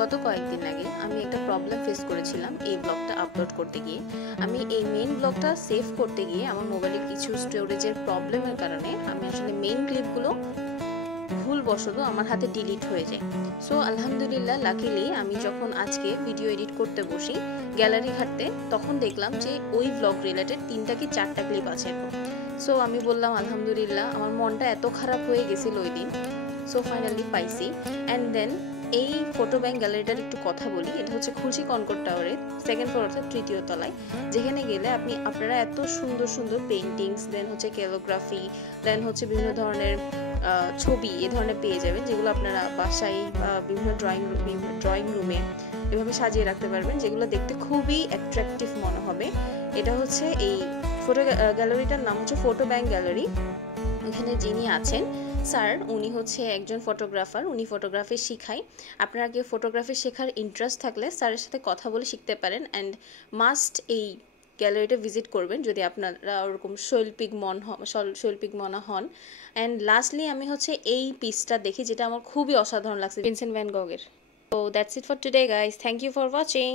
গত কয়েকদিন আগে আমি একটা প্রবলেম ফেস করেছিলাম এই ব্লগটা আপলোড করতে গিয়ে। আমি এই মেইন ব্লগটা সেভ করতে গিয়ে আমার মোবাইলে কিছু স্টোরেজের প্রবলেমের কারণে আমি আসলে মেইন ক্লিপগুলো ভুলবশত আমার হাতে ডিলিট হয়ে যায়। সো আলহামদুলিল্লাহ, লাকিলি আমি যখন আজকে ভিডিও এডিট করতে বসি গ্যালারি ঘাটতে, তখন দেখলাম যে ওই ব্লগ রিলেটেড 3টা কি 4টা ক্লিপ আছে। সো আমি বললাম আলহামদুলিল্লাহ, আমার মনটা এত খারাপ হয়ে গেছিল ওই দিন। সো ফাইনালি পাইছি। অ্যান্ড দেন এই ফটো ব্যাংক গ্যালারিটার একটু কথা বলি। এটা হচ্ছে খুলশী কনকর্ড টাওয়ারের 2nd ফ্লোর অর্থাৎ 3য় তলায়, যেখানে গেলে আপনারা এত সুন্দর সুন্দর পেইন্টিংস, দেন হচ্ছে ক্যালিগ্রাফি, দেন হচ্ছে বিভিন্ন ধরনের ছবি এ ধরনের পেয়ে যাবেন, যেগুলো আপনারা বাসায় বিভিন্ন ড্রয়িং রুমে এভাবে সাজিয়ে রাখতে পারবেন, যেগুলো দেখতে খুবই অ্যাট্রাকটিভ মনে হবে। এটা হচ্ছে এই ফটো গ্যালারিটার নাম হচ্ছে ফটো ব্যাংক গ্যালারি। এখানে যিনি আছেন স্যার, উনি হচ্ছে একজন ফটোগ্রাফার, উনি ফটোগ্রাফি শেখায়। আপনারা কেউ ফটোগ্রাফি শেখার ইন্টারেস্ট থাকলে স্যারের সাথে কথা বলে শিখতে পারেন। অ্যান্ড মাস্ট এই গ্যালারিটা ভিজিট করবেন যদি আপনারা ওরকম শৈল্পিক মনা হন। অ্যান্ড লাস্টলি আমি হচ্ছে এই পিসটা দেখি, যেটা আমার খুবই অসাধারণ লাগছে, ভিনসেন্ট ভ্যান গগের। তো that's it for today guys, thank you for watching.